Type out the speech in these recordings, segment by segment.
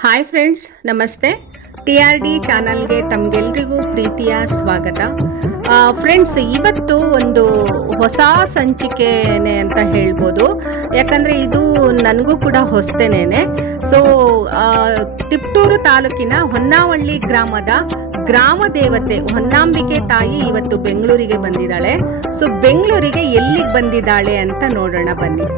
Hi friends, ನಮಸ್ತೆ. TRD ಚಾನಲ್ಗೆ ತಮಗೆಲ್ರಿಗೂ ಪ್ರೀತಿಯ ಸ್ವಾಗತ. ಫ್ರೆಂಡ್ಸ್, ಇವತ್ತು ಒಂದು ಹೊಸ ಸಂಚಿಕೆನೆ ಅಂತ ಹೇಳ್ಬೋದು. ಯಾಕಂದರೆ ಇದು ನನಗೂ ಕೂಡ ಹೊಸತೇನೆ. ಸೊ ತಿಪ್ಟೂರು ತಾಲೂಕಿನ ಹೊನ್ನಾವಳ್ಳಿ ಗ್ರಾಮದ ಗ್ರಾಮ ದೇವತೆ ಹೊನ್ನಾಂಬಿಕೆ ತಾಯಿ ಇವತ್ತು ಬೆಂಗಳೂರಿಗೆ ಬಂದಿದ್ದಾಳೆ. ಸೊ ಬೆಂಗಳೂರಿಗೆ ಎಲ್ಲಿಗೆ ಬಂದಿದ್ದಾಳೆ ಅಂತ ನೋಡೋಣ ಬನ್ನಿ.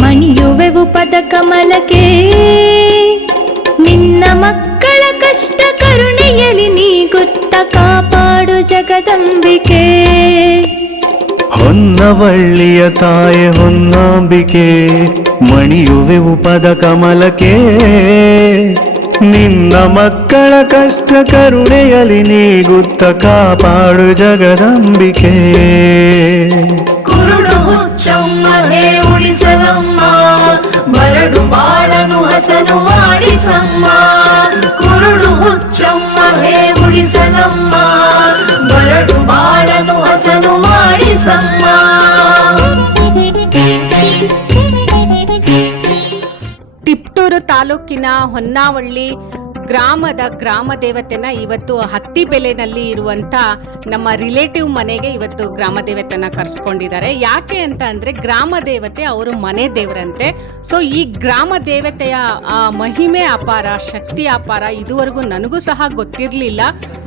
ಮಣಿಯುವೆವು ಪದ ಕಮಲಕ್ಕೆ, ನಿನ್ನ ಮಕ್ಕಳ ಕಷ್ಟ ಕರುಣೆಯಲಿ ನೀ ಗೊತ್ತ ಕಾಪಾಡು ಜಗದಂಬಿಕೆ. ಹೊನ್ನವಳ್ಳಿಯ ತಾಯೆ ಹೊನ್ನಾಂಬಿಕೆ, ಮಣಿಯುವೆವು ಪದ ಕಮಲಕ್ಕೆ, ನಿನ್ನ ಮಕ್ಕಳ ಕಷ್ಟ ಕರುಣೆಯಲಿ ನೀ ಗೊತ್ತ ಕಾಪಾಡು ಜಗದಂಬಿಕೆ. ಕುರುಡು ಹುಚ್ಚಮ್ಮ ಹೇ ಉಳಿಸಲಮ್ಮ, ಬರಡು ಬಾಳನು ಹಸನು ಮಾಡಿಸಮ್ಮ. ಕುರುಡು ಹುಚ್ಚಮ್ಮ ಹೇ ಉಳಿಸಲಮ್ಮ, ಬರಡು ಬಾಳನು ಹಸನು ಮಾಡಿಸಮ್ಮ. ತಿಪ್ಟೂರು ತಾಲೂಕಿನ ಹೊನ್ನಾವಳ್ಳಿ ಗ್ರಾಮದ ಗ್ರಾಮ ದೇವತೆನ ಇವತ್ತು ಹತ್ತಿಬೆಲೆನಲ್ಲಿ ಇರುವಂತ ನಮ್ಮ ರಿಲೇಟಿವ್ ಮನೆಗೆ ಇವತ್ತು ಗ್ರಾಮ ದೇವತೆನ ಕರೆಸ್ಕೊಂಡಿದ್ದಾರೆ. ಯಾಕೆ ಅಂತ ಅಂದ್ರೆ ಗ್ರಾಮ ದೇವತೆ ಅವರು ಮನೆ ದೇವರಂತೆ. ಸೊ ಈ ಗ್ರಾಮ ದೇವತೆಯ ಮಹಿಮೆ ಅಪಾರ, ಶಕ್ತಿ ಅಪಾರ. ಇದುವರೆಗೂ ನನಗೂ ಸಹ ಗೊತ್ತಿರಲಿಲ್ಲ.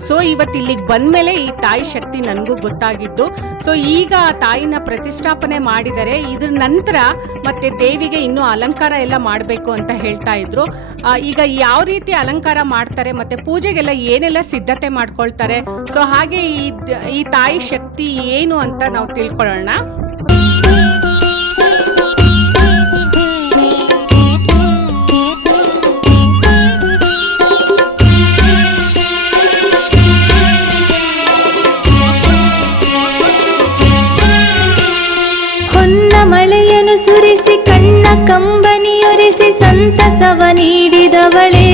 ಸೊ ಇವತ್ತು ಇಲ್ಲಿಗೆ ಬಂದ್ಮೇಲೆ ಈ ತಾಯಿ ಶಕ್ತಿ ನನಗೂ ಗೊತ್ತಾಗಿದ್ದು. ಸೊ ಈಗ ತಾಯಿನ ಪ್ರತಿಷ್ಠಾಪನೆ ಮಾಡಿದರೆ, ಇದ್ರ ನಂತರ ಮತ್ತೆ ದೇವಿಗೆ ಇನ್ನೂ ಅಲಂಕಾರ ಎಲ್ಲ ಮಾಡಬೇಕು ಅಂತ ಹೇಳ್ತಾ ಇದ್ರು. ಈಗ ಯಾವ ರೀತಿ ಅಲಂಕಾರ ಮಾಡ್ತಾರೆ ಮತ್ತೆ ಪೂಜೆಗೆಲ್ಲ ಏನೆಲ್ಲ ಸಿದ್ಧತೆ ಮಾಡ್ಕೊಳ್ತಾರೆ, ಸೊ ಹಾಗೆ ಈ ತಾಯಿ ಶಕ್ತಿ ಏನು ಅಂತ ನಾವು ತಿಳ್ಕೊಳ್ಳೋಣ. ಹೊನ್ನ ಮಳೆಯನ್ನು ಸುರಿಸಿ ಕಣ್ಣ ಕಂಬನಿಯೊರೆಸಿ ಸಂತಸವ ನೀಡಿದವಳೇ,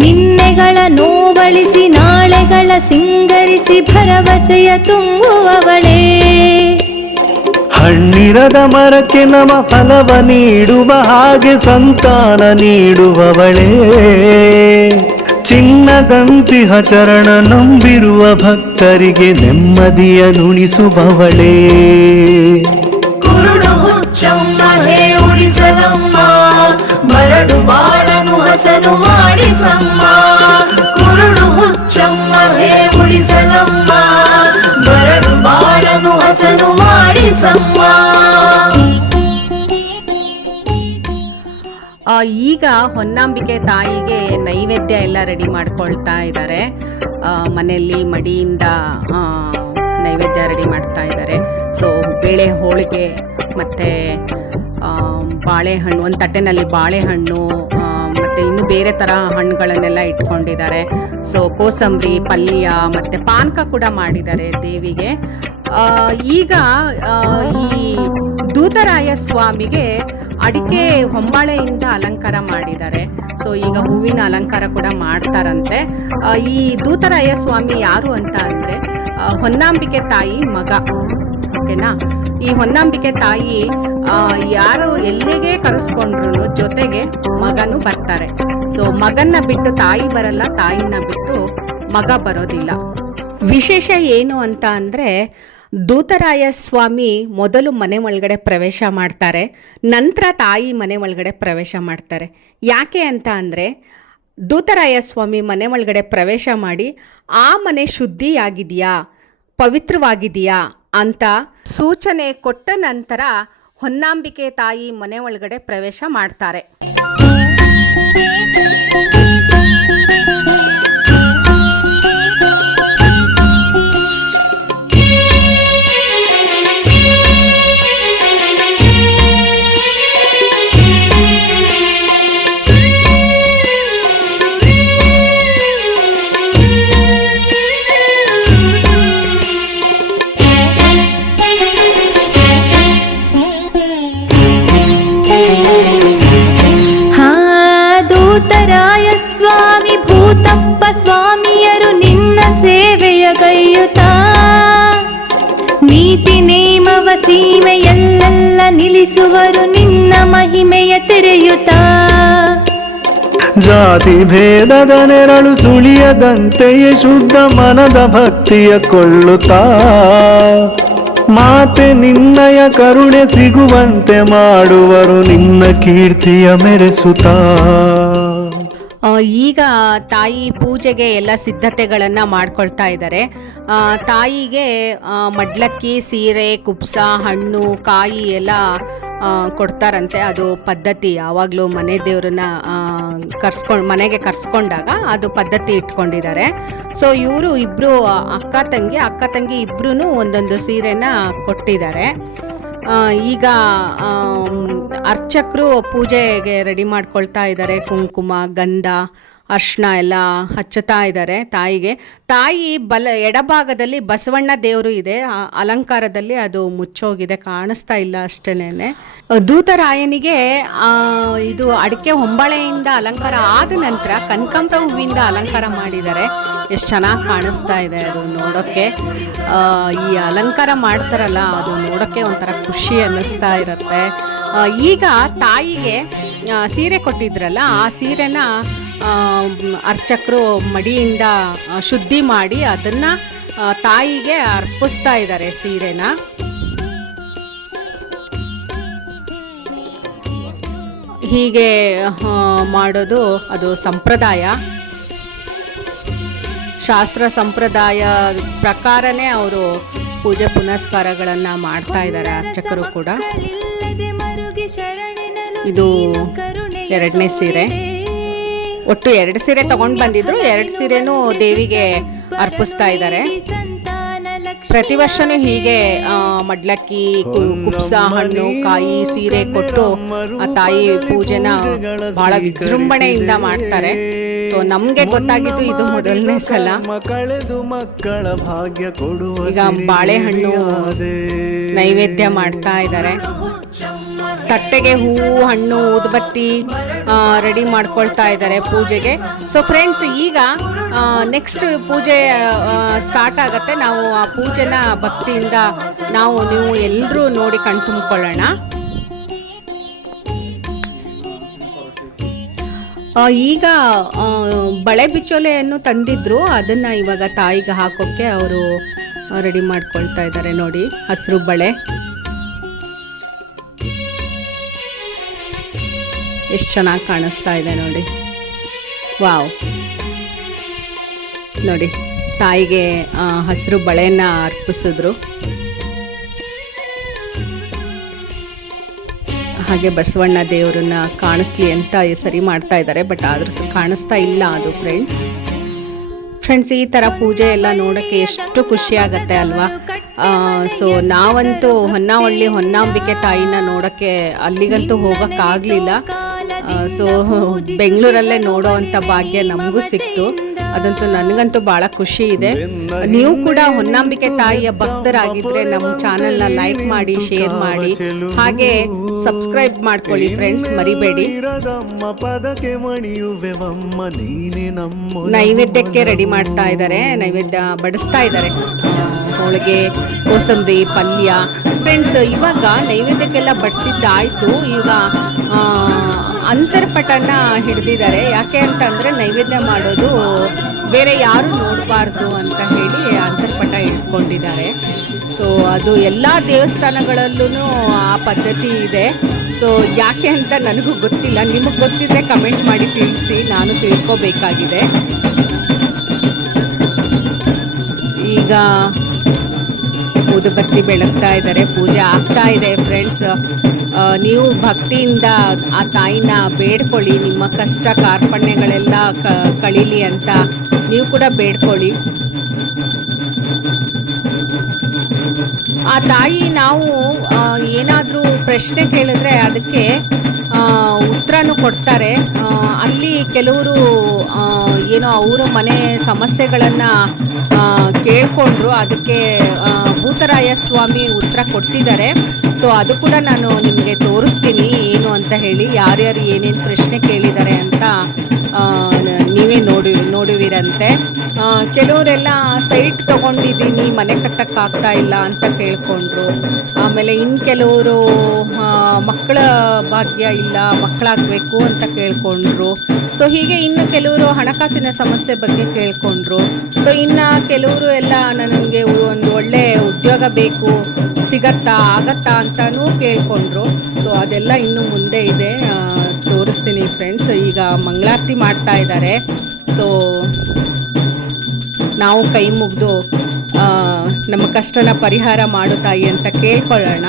ನಿನ್ನೆಗಳ ನೋವಳಿಸಿ ನಾಳೆಗಳ ಸಿಂಗರಿಸಿ ಭರವಸೆಯ ತುಂಬುವವಳೇ. ಹಣ್ಣಿರದ ಮರಕ್ಕೆ ನಮ ಫಲವ ನೀಡುವ ಹಾಗೆ ಸಂತಾನ ನೀಡುವವಳೇ, ಚಿನ್ನದಂತಿಹ ಚರಣ ನಂಬಿರುವ ಭಕ್ತರಿಗೆ ನೆಮ್ಮದಿಯ ನುಣಿಸುವವಳೇ. ಕುರುಡು ಹುಚ್ಚಮ್ಮ ಹೇ ಉಳಿಸಲಮ್ಮ, ಬರಡು ಬಾಳನು ಹಸನು ಮಾಡಿಸಮ್ಮ. ಕುರುಡು ಹುಚ್ಚಮ್ಮ ಹೇ ಉಳಿಸಲಮ್ಮ, ಬರಡು ಬಾಳನು ಹಸನು ಮಾಡಿಸಮ್ಮ. ಈಗ ಹೊನ್ನಾಂಬಿಕೆ ತಾಯಿಗೆ ನೈವೇದ್ಯ ಎಲ್ಲ ರೆಡಿ ಮಾಡ್ಕೊಳ್ತಾ ಇದ್ದಾರೆ. ಮನೆಯಲ್ಲಿ ಮಡಿಯಿಂದ ನೈವೇದ್ಯ ರೆಡಿ ಮಾಡ್ತಾ ಇದ್ದಾರೆ. ಸೊ ಬೇಳೆ ಹೋಳಿಗೆ ಮತ್ತು ಬಾಳೆಹಣ್ಣು, ಒಂದು ತಟ್ಟೆನಲ್ಲಿ ಬಾಳೆಹಣ್ಣು ಮತ್ತು ಇನ್ನು ಬೇರೆ ಥರ ಹಣ್ಣುಗಳನ್ನೆಲ್ಲ ಇಟ್ಕೊಂಡಿದ್ದಾರೆ. ಸೊ ಕೋಸಂಬರಿ, ಪಲ್ಯ ಮತ್ತು ಪಾನಕ ಕೂಡ ಮಾಡಿದ್ದಾರೆ ದೇವಿಗೆ. ಈಗ ಈ ದೂತರಾಯ ಸ್ವಾಮಿಗೆ ಅಡಿಕೆ ಹೊಂಬಾಳೆಯಿಂದ ಅಲಂಕಾರ ಮಾಡಿದ್ದಾರೆ. ಸೊ ಈಗ ಹೂವಿನ ಅಲಂಕಾರ ಕೂಡ ಮಾಡ್ತಾರಂತೆ. ಈ ದೂತರಾಯ ಸ್ವಾಮಿ ಯಾರು ಅಂತ ಅಂದರೆ ಹೊನ್ನಾಂಬಿಕೆ ತಾಯಿ ಮಗ. ಓಕೆನಾ? ಈ ಹೊನ್ನಾಂಬಿಕೆ ತಾಯಿ ಯಾರು ಎಲ್ಲಿಗೆ ಕರೆಸ್ಕೊಂಡ್ರು ಜೊತೆಗೆ ಮಗನು ಬರ್ತಾರೆ. ಸೊ ಮಗನ್ನ ಬಿಟ್ಟು ತಾಯಿ ಬರಲ್ಲ, ತಾಯಿನ ಬಿಟ್ಟು ಮಗ ಬರೋದಿಲ್ಲ. ವಿಶೇಷ ಏನು ಅಂತ ಅಂದರೆ ದೂತರಾಯ ಸ್ವಾಮಿ ಮೊದಲು ಮನೆ ಒಳಗಡೆ ಪ್ರವೇಶ ಮಾಡ್ತಾರೆ, ನಂತರ ತಾಯಿ ಮನೆ ಒಳಗಡೆ ಪ್ರವೇಶ ಮಾಡ್ತಾರೆ. ಯಾಕೆ ಅಂತ ಅಂದರೆ ದೂತರಾಯ ಸ್ವಾಮಿ ಮನೆ ಒಳಗಡೆ ಪ್ರವೇಶ ಮಾಡಿ ಆ ಮನೆ ಶುದ್ಧಿಯಾಗಿದೆಯಾ, ಪವಿತ್ರವಾಗಿದೆಯಾ ಅಂತ ಸೂಚನೆ ಕೊಟ್ಟ ನಂತರ ಹೊನ್ನಾಂಬಿಕೆ ತಾಯಿ ಮನೆ ಒಳಗಡೆ ಪ್ರವೇಶ ಮಾಡ್ತಾರೆ. ನಿಲ್ಲಿಸುವರು ನಿನ್ನ ಮಹಿಮೆಯ ತೆರೆಯುತ್ತಾ. ಜಾತಿ ಭೇದದ ನೆರಳು ಸುಳಿಯದಂತೆಯೇ ಶುದ್ಧ ಮನದ ಭಕ್ತಿಯ ಕೊಳ್ಳುತ್ತಾ. ಮಾತೆ ನಿನ್ನಯ ಕರುಣೆ ಸಿಗುವಂತೆ ಮಾಡುವರು ನಿನ್ನ ಕೀರ್ತಿಯ ಮೆರೆಸುತ್ತಾ. ಈಗ ತಾಯಿ ಪೂಜೆಗೆ ಎಲ್ಲ ಸಿದ್ಧತೆಗಳನ್ನು ಮಾಡ್ಕೊಳ್ತಾ ಇದ್ದಾರೆ. ತಾಯಿಗೆ ಮಡ್ಲಕ್ಕಿ, ಸೀರೆ, ಕುಬ್ಸ, ಹಣ್ಣು, ಕಾಯಿ ಎಲ್ಲ ಕೊಡ್ತಾರಂತೆ. ಅದು ಪದ್ಧತಿ, ಯಾವಾಗಲೂ ಮನೆ ದೇವ್ರನ್ನ ಮನೆಗೆ ಕರ್ಸ್ಕೊಂಡಾಗ ಅದು ಪದ್ಧತಿ ಇಟ್ಕೊಂಡಿದ್ದಾರೆ. ಸೊ ಇವರು ಇಬ್ಬರು ಅಕ್ಕ ತಂಗಿ ಇಬ್ಬರೂ ಒಂದೊಂದು ಸೀರೆನ ಕೊಟ್ಟಿದ್ದಾರೆ. ಈಗ ಅರ್ಚಕರು ಪೂಜೆಗೆ ರೆಡಿ ಮಾಡ್ಕೊಳ್ತಾ ಇದ್ದಾರೆ. ಕುಂಕುಮ, ಗಂಧ, ಅರ್ಶಿನ ಎಲ್ಲ ಹಚ್ಚುತ್ತಾ ಇದ್ದಾರೆ ತಾಯಿಗೆ. ತಾಯಿ ಎಡಭಾಗದಲ್ಲಿ ಬಸವಣ್ಣ ದೇವರು ಇದೆ, ಅಲಂಕಾರದಲ್ಲಿ ಅದು ಮುಚ್ಚೋಗಿದೆ, ಕಾಣಿಸ್ತಾ ಇಲ್ಲ ಅಷ್ಟೇನೆ. ದೂತರಾಯನಿಗೆ ಇದು ಅಡಿಕೆ ಹೊಂಬಳೆಯಿಂದ ಅಲಂಕಾರ ಆದ ನಂತರ ಕನಕಾಂಬರ ಹೂವಿಂದ ಅಲಂಕಾರ ಮಾಡಿದ್ದಾರೆ. ಎಷ್ಟು ಚೆನ್ನಾಗಿ ಕಾಣಿಸ್ತಾ ಇದೆ ಅದು ನೋಡೋಕ್ಕೆ. ಈ ಅಲಂಕಾರ ಮಾಡ್ತಾರಲ್ಲ, ಅದು ನೋಡೋಕ್ಕೆ ಒಂಥರ ಖುಷಿ ಅನ್ನಿಸ್ತಾ ಇರುತ್ತೆ. ಈಗ ತಾಯಿಗೆ ಸೀರೆ ಕೊಟ್ಟಿದ್ರಲ್ಲ, ಆ ಸೀರೆನ ಅರ್ಚಕರು ಮಡಿಯಿಂದ ಶುದ್ಧಿ ಮಾಡಿ ಅದನ್ನು ತಾಯಿಗೆ ಅರ್ಪಿಸ್ತಾ ಇದ್ದಾರೆ ಸೀರೆನ. ಹೀಗೆ ಮಾಡೋದು ಅದು ಸಂಪ್ರದಾಯ, ಶಾಸ್ತ್ರ ಸಂಪ್ರದಾಯ ಪ್ರಕಾರನೇ ಅವರು ಪೂಜೆ ಪುನಸ್ಕಾರಗಳನ್ನು ಮಾಡ್ತಾ ಇದ್ದಾರೆ ಅರ್ಚಕರು ಕೂಡ. ಇದು 2ನೇ ಸೀರೆ. ಒಟ್ಟು 2 ಸೀರೆ ತಗೊಂಡು ಬಂದಿದ್ರು, 2 ಸೀರೆನೂ ದೇವಿಗೆ ಅರ್ಪಿಸ್ತಾ ಇದ್ದಾರೆ. ಪ್ರತಿ ವರ್ಷನೂ ಹೀಗೆ ಮಡ್ಲಕ್ಕಿ, ಕುಬ್ಸ, ಹಣ್ಣು, ಕಾಯಿ, ಸೀರೆ ಕೊಟ್ಟು ಆ ತಾಯಿ ಪೂಜೆನ ಬಹಳ ವಿಜೃಂಭಣೆಯಿಂದ ಮಾಡ್ತಾರೆ. ಸೊ ನಮ್ಗೆ ಗೊತ್ತಾಗಿದ್ದು ಇದು ಮೊದಲನೇ ಸಲ. ಈಗ ಬಾಳೆಹಣ್ಣು ನೈವೇದ್ಯ ಮಾಡ್ತಾ ಇದ್ದಾರೆ. ತಟ್ಟೆಗೆ ಹೂವು, ಹಣ್ಣು, ಊದುಬತ್ತಿ ರೆಡಿ ಮಾಡ್ಕೊಳ್ತಾ ಇದ್ದಾರೆ ಪೂಜೆಗೆ. ಸೊ ಫ್ರೆಂಡ್ಸ್, ಈಗ ನೆಕ್ಸ್ಟ್ ಪೂಜೆ ಸ್ಟಾರ್ಟ್ ಆಗುತ್ತೆ. ನಾವು ಆ ಪೂಜೆನ ಭಕ್ತಿಯಿಂದ ನೀವು ಎಲ್ಲರೂ ನೋಡಿ ಕಣ್ತುಂಬಿಕೊಳ್ಳೋಣ. ಈಗ ಬಳೆ ಬಿಚ್ಚೋಲೆಯನ್ನು ತಂದಿದ್ರು, ಅದನ್ನು ಇವಾಗ ತಾಯಿಗೆ ಹಾಕೋಕ್ಕೆ ಅವರು ರೆಡಿ ಮಾಡ್ಕೊಳ್ತಾ ಇದ್ದಾರೆ. ನೋಡಿ, ಹಸಿರು ಬಳೆ ಎಷ್ಟು ಚೆನ್ನಾಗಿ ಕಾಣಿಸ್ತಾ ಇದೆ ನೋಡಿ. ವಾವ್, ನೋಡಿ ತಾಯಿಗೆ ಹಸಿರು ಬಳೆನ ಅರ್ಪಿಸಿದ್ರು. ಹಾಗೆ ಬಸವಣ್ಣ ದೇವರನ್ನ ಕಾಣಿಸ್ಲಿ ಅಂತ ಸರಿ ಮಾಡ್ತಾ ಇದ್ದಾರೆ, ಬಟ್ ಆದ್ರೂ ಕಾಣಿಸ್ತಾ ಇಲ್ಲ ಅದು. ಫ್ರೆಂಡ್ಸ್, ಈ ಥರ ಪೂಜೆ ಎಲ್ಲ ನೋಡೋಕ್ಕೆ ಎಷ್ಟು ಖುಷಿ ಆಗುತ್ತೆ ಅಲ್ವಾ. ಸೊ ನಾವಂತೂ ಹೊನ್ನಾಂಬಿಕೆ ತಾಯಿನ ನೋಡೋಕ್ಕೆ ಅಲ್ಲಿಗಂತೂ ಹೋಗೋಕ್ಕಾಗಲಿಲ್ಲ. ಸೊ ಬೆಂಗಳೂರಲ್ಲೇ ನೋಡೋವಂಥ ಭಾಗ್ಯ ನಮಗೂ ಸಿಕ್ತು. ಅದಂತೂ ನನಗಂತೂ ಭಾಳ ಖುಷಿ ಇದೆ. ನೀವು ಕೂಡ ಹೊನ್ನಾಂಬಿಕೆ ತಾಯಿಯ ಭಕ್ತರಾಗಿದ್ದರೆ ನಮ್ಮ ಚಾನೆಲ್ನ ಲೈಕ್ ಮಾಡಿ, ಶೇರ್ ಮಾಡಿ, ಹಾಗೆ ಸಬ್ಸ್ಕ್ರೈಬ್ ಮಾಡ್ಕೊಳ್ಳಿ ಫ್ರೆಂಡ್ಸ್, ಮರಿಬೇಡಿ. ನೈವೇದ್ಯಕ್ಕೆ ರೆಡಿ ಮಾಡ್ತಾ ಇದ್ದಾರೆ, ನೈವೇದ್ಯ ಬಡಿಸ್ತಾ ಇದ್ದಾರೆ. ಹೋಳಿಗೆ, ಕೋಸಂಬರಿ, ಪಲ್ಯ. ಫ್ರೆಂಡ್ಸ್, ಇವಾಗ ನೈವೇದ್ಯಕ್ಕೆಲ್ಲ ಬಡಿಸಿದ್ದಾಯಿತು. ಈಗ ಅಂತರ್ಪಟನ ಹಿಡಿದಿದ್ದಾರೆ. ಯಾಕೆ ಅಂತಂದರೆ ನೈವೇದ್ಯ ಮಾಡೋದು ಬೇರೆ ಯಾರು ನೋಡಬಾರ್ದು ಅಂತ ಹೇಳಿ ಅಂತರ್ಪಟ ಇಟ್ಕೊಂಡಿದ್ದಾರೆ. ಸೊ ಅದು ಎಲ್ಲ ದೇವಸ್ಥಾನಗಳಲ್ಲೂ ಆ ಪದ್ಧತಿ ಇದೆ. ಸೊ ಯಾಕೆ ಅಂತ ನನಗೂ ಗೊತ್ತಿಲ್ಲ. ನಿಮಗೆ ಗೊತ್ತಿದ್ದರೆ ಕಮೆಂಟ್ ಮಾಡಿ ತಿಳಿಸಿ, ನಾನು ತಿಳ್ಕೊಬೇಕಾಗಿದೆ. ಈಗ ಊದುಬತ್ತಿ ಬೆಳಗ್ತಾ ಇದ್ದಾರೆ, ಪೂಜೆ ಆಗ್ತಾ ಇದೆ. ಫ್ರೆಂಡ್ಸ್, ನೀವು ಭಕ್ತಿಯಿಂದ ಆ ತಾಯಿನ ಬೇಡ್ಕೊಳ್ಳಿ, ನಿಮ್ಮ ಕಷ್ಟ ಕಾರ್ಪಣ್ಯಗಳೆಲ್ಲ ಕಳೀಲಿ ಅಂತ ನೀವು ಕೂಡ ಬೇಡ್ಕೊಳ್ಳಿ. ಆ ತಾಯಿ ನಾವು ಏನಾದರೂ ಪ್ರಶ್ನೆ ಕೇಳಿದ್ರೆ ಅದಕ್ಕೆ ಉತ್ತರನೂ ಕೊಡ್ತಾರೆ. ಅಲ್ಲಿ ಕೆಲವರು ಏನೋ ಅವರ ಮನೆ ಸಮಸ್ಯೆಗಳನ್ನು ಕೇಳಿಕೊಂಡ್ರು, ಅದಕ್ಕೆ ಭೂತರಾಯ ಸ್ವಾಮಿ ಉತ್ತರ ಕೊಟ್ಟಿದ್ದಾರೆ. ಸೊ ಅದು ಕೂಡ ನಾನು ನಿಮಗೆ ತೋರಿಸ್ತೀನಿ ಏನು ಅಂತ ಹೇಳಿ, ಯಾರ್ಯಾರು ಏನೇನು ಪ್ರಶ್ನೆ ಕೇಳಿದ್ದಾರೆ ಅಂತ ನೀವೇ ನೀವೇ ನೋಡುವಿರಂತೆ. ಕೆಲವರೆಲ್ಲ ಸೈಟ್ ತೊಗೊಂಡಿದ್ದೀನಿ, ಮನೆ ಕಟ್ಟಕ್ಕಾಗ್ತಾ ಇಲ್ಲ ಅಂತ ಕೇಳ್ಕೊಂಡ್ರು. ಆಮೇಲೆ ಇನ್ನು ಕೆಲವರು ಮಕ್ಕಳ ಭಾಗ್ಯ ಇಲ್ಲ, ಮಕ್ಕಳಾಗಬೇಕು ಅಂತ ಕೇಳ್ಕೊಂಡ್ರು. ಸೊ ಹೀಗೆ ಇನ್ನು ಕೆಲವರು ಹಣಕಾಸಿನ ಸಮಸ್ಯೆ ಬಗ್ಗೆ ಕೇಳ್ಕೊಂಡ್ರು. ಸೊ ಇನ್ನು ಕೆಲವರು ಎಲ್ಲ ನನಗೆ ಒಂದು ಒಳ್ಳೆ ಉದ್ಯೋಗ ಬೇಕು, ಆಗತ್ತಾ ಅಂತಲೂ ಕೇಳ್ಕೊಂಡ್ರು. ಸೊ ಅದೆಲ್ಲ ಇನ್ನು ಮುಂದೆ ಇದೆ, ತೋರಿಸ್ತೀನಿ ಫ್ರೆಂಡ್ಸ್. ಈಗ ಮಂಗಳಾರತಿ ಮಾಡ್ತಾ ಇದ್ದಾರೆ. ಸೊ ನಾವು ಕೈ ಮುಗಿದು ನಮ್ಮ ಕಷ್ಟನ ಪರಿಹಾರ ಮಾಡು ತಾಯಿ ಅಂತ ಕೇಳ್ಕೊಳ್ಳೋಣ.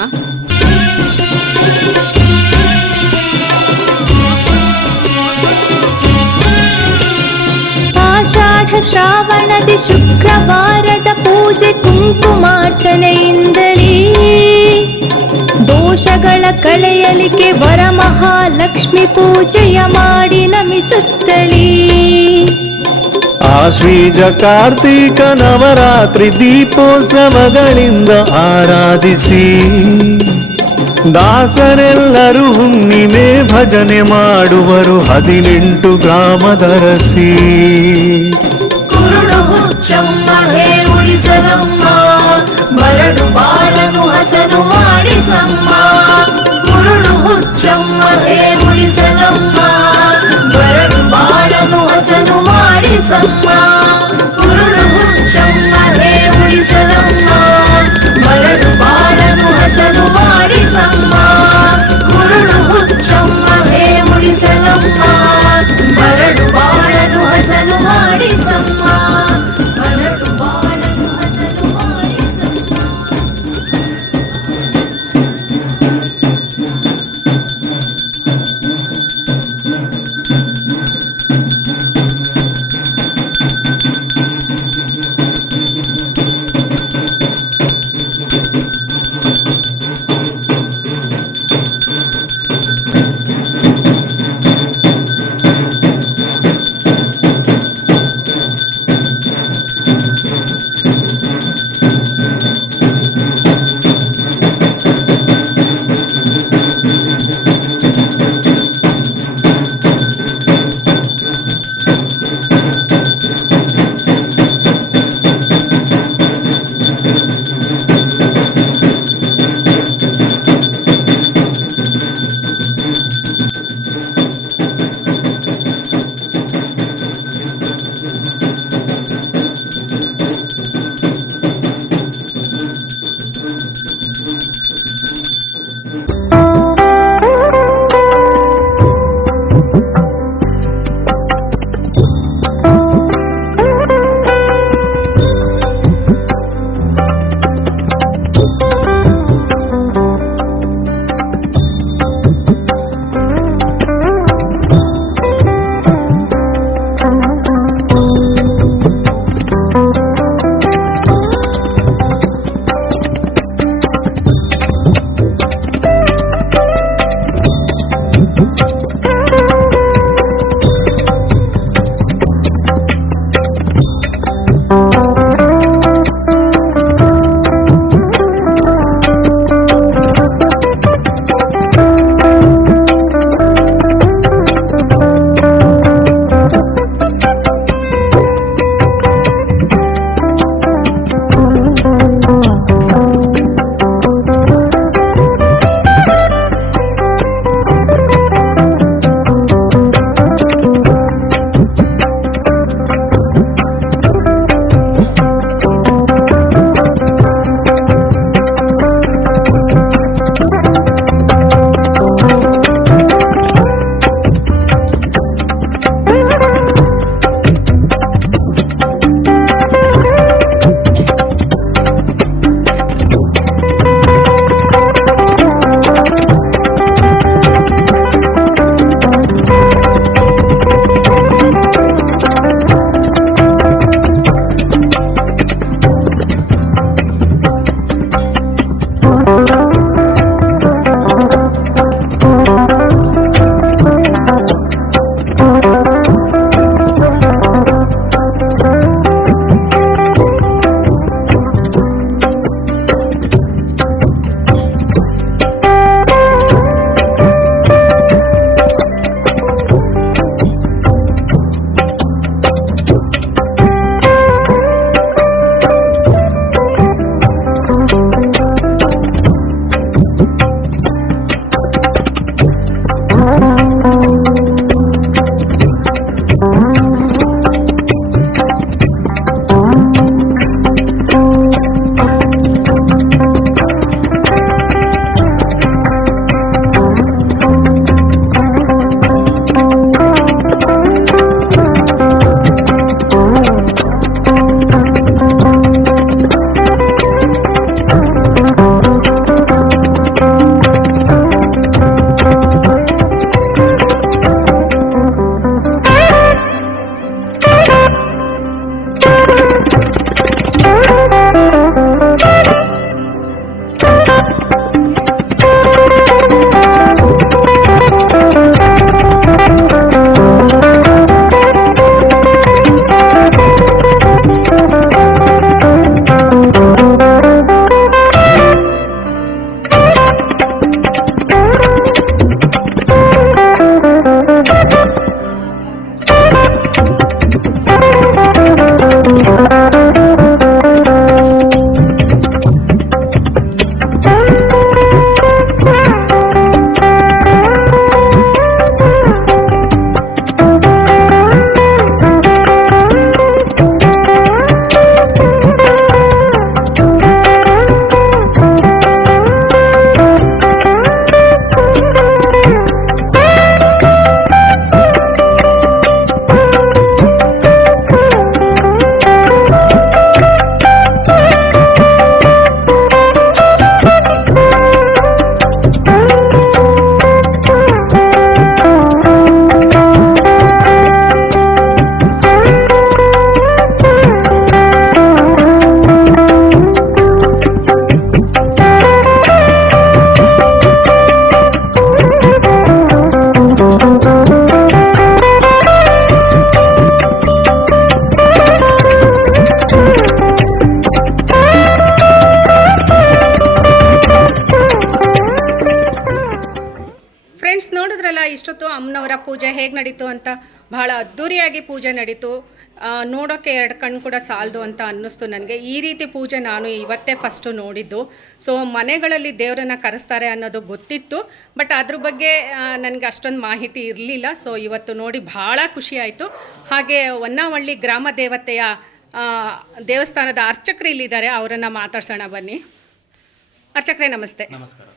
ಆಷಾಢ ಶ್ರಾವಣದಿ ಶುಕ್ರವಾರದ ಪೂಜೆ ಕುಂಕುಮಾರ್ಚನೆಯಿಂದಲೇ ದೋಷಗಳ ಕಳೆಯಲಿಕ್ಕೆ ವರಮಹಾಲಕ್ಷ್ಮಿ ಪೂಜೆಯ ಮಾಡಿ ನಮಿಸುತ್ತಲೇ ಆಶ್ವೀಜ ಕಾರ್ತೀಕ ನವರಾತ್ರಿ ದೀಪೋತ್ಸವಗಳಿಂದ ಆರಾಧಿಸಿ ದಾಸರೆಲ್ಲರೂ ಹುಣ್ಣಿಮೆ ಭಜನೆ ಮಾಡುವರು 18 ಗ್ರಾಮದರಸಿ. ಕುರುಡು ಹುಚ್ಚಮ್ಮ ಹೇ ಉಳಿಸಲಮ್ಮ, ಬರಡು ಬಾಳನು ಹಸನು ಮಾಡಿಸಮ್ಮ. ಕುರುಡು ಹುಚ್ಚಮ್ಮ ಹೇ ಉಳಿಸಲಮ್ಮ, ಬರಡು ಬಾಳನು ಹಸನು ಮಾಡಿಸಮ್ಮ. ಕುರುಡು ಹುಚ್ಚಮ್ಮ ಹೇ ಉಳಿಸಲಮ್ಮ, ಬರಡು ಬಾಳನು ಹಸನು ಮಾಡಿಸಮ್ಮ. ಕುರುಡು ಹುಚ್ಚಮ್ಮ ಹೇ ಉಳಿಸಲಮ್ಮ, ಬರಡು ಬಾಳನು ಹಸನು ಮಾಡಿಸಮ್ಮ. ಬರಡು ಬಾಳನು ಹಸನು ಮಾಡಿಸಮ್ಮ. ಪೂಜೆ ಹೇಗೆ ನಡೀತು ಅಂತ. ಬಹಳ ಅದ್ಧೂರಿಯಾಗಿ ಪೂಜೆ ನಡೀತು. ನೋಡೋಕ್ಕೆ 2 ಕಣ್ಣು ಕೂಡ ಸಾಲದು ಅಂತ ಅನ್ನಿಸ್ತು ನನಗೆ. ಈ ರೀತಿ ಪೂಜೆ ನಾನು ಇವತ್ತೇ ಫಸ್ಟು ನೋಡಿದ್ದು. ಸೊ ಮನೆಗಳಲ್ಲಿ ದೇವರನ್ನು ಕರೆಸ್ತಾರೆ ಅನ್ನೋದು ಗೊತ್ತಿತ್ತು, ಬಟ್ ಅದ್ರ ಬಗ್ಗೆ ನನಗೆ ಅಷ್ಟೊಂದು ಮಾಹಿತಿ ಇರಲಿಲ್ಲ. ಸೊ ಇವತ್ತು ನೋಡಿ ಭಾಳ ಖುಷಿ ಆಯಿತು. ಹಾಗೆ ಹೊನ್ನವಳ್ಳಿ ಗ್ರಾಮ ದೇವತೆಯ ದೇವಸ್ಥಾನದ ಅರ್ಚಕರು ಇಲ್ಲಿದ್ದಾರೆ, ಅವರನ್ನು ಮಾತಾಡ್ಸೋಣ ಬನ್ನಿ. ಅರ್ಚಕರೇ ನಮಸ್ತೆ. ನಮಸ್ಕಾರ.